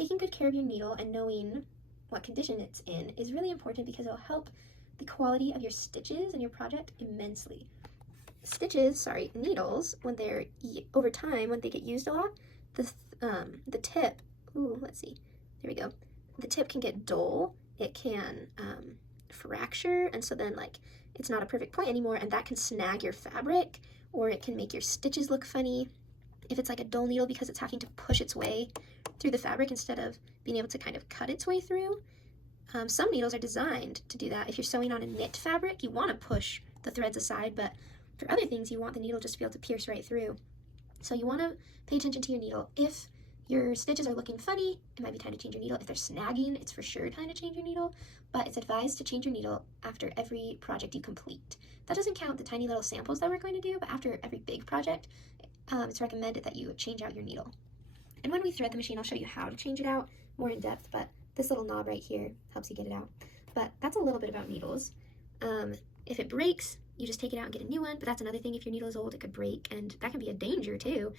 taking good care of your needle and knowing what condition it's in is really important because it'll help the quality of your stitches and your project immensely. Needles, when they're, over time, when they get used a lot, the tip, let's see, there we go, the tip can get dull, it can fracture, and so then like it's not a perfect point anymore, and that can snag your fabric, or it can make your stitches look funny if it's like a dull needle because it's having to push its way through the fabric instead of being able to kind of cut its way through. Some needles are designed to do that. If you're sewing on a knit fabric, you want to push the threads aside, but for other things, you want the needle just to be able to pierce right through. So you want to pay attention to your needle. If your stitches are looking funny, it might be time to change your needle. If they're snagging, it's for sure time to change your needle, but it's advised to change your needle after every project you complete. That doesn't count the tiny little samples that we're going to do, but after every big project, it's recommended that you change out your needle. And when we thread the machine, I'll show you how to change it out more in depth, but this little knob right here helps you get it out. But that's a little bit about needles. If it breaks, you just take it out and get a new one, but that's another thing. If your needle is old, it could break, and that can be a danger too.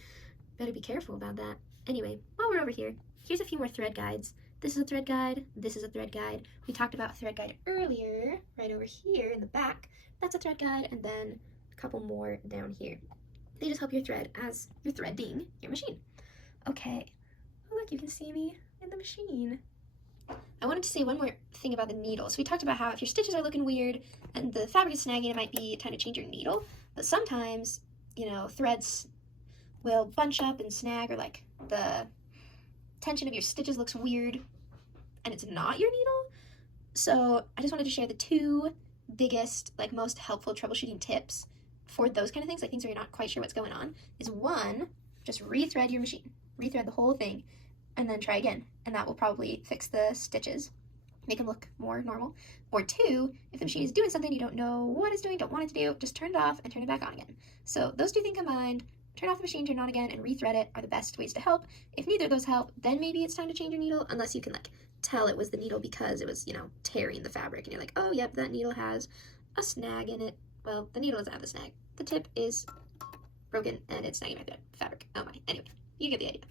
Better be careful about that. Anyway, while we're over here, here's a few more thread guides. This is a thread guide, this is a thread guide. We talked about a thread guide earlier, right over here in the back. That's a thread guide, and then a couple more down here. They just help your thread as you're threading your machine. Okay, oh look, you can see me in the machine. I wanted to say one more thing about the needle. So we talked about how if your stitches are looking weird and the fabric is snagging, it might be time to change your needle. But sometimes, you know, threads will bunch up and snag, or like the tension of your stitches looks weird and it's not your needle. So I just wanted to share the two biggest, like most helpful troubleshooting tips for those kind of things, like things where you're not quite sure what's going on, is one, just rethread your machine. Rethread the whole thing and then try again, and that will probably fix the stitches, make them look more normal. Or two, if the machine is doing something you don't know what it's doing, don't want it to do, just turn it off and turn it back on again. So those two things combined, turn off the machine, turn it on again, and rethread it, are the best ways to help. If neither of those help, then maybe it's time to change your needle, unless you can like tell it was the needle because it was, you know, tearing the fabric, and you're like, oh yep, that needle has a snag in it. Well, the needle doesn't have the snag. The tip is broken and it's snagging my fabric. Oh my. Anyway, you get the idea.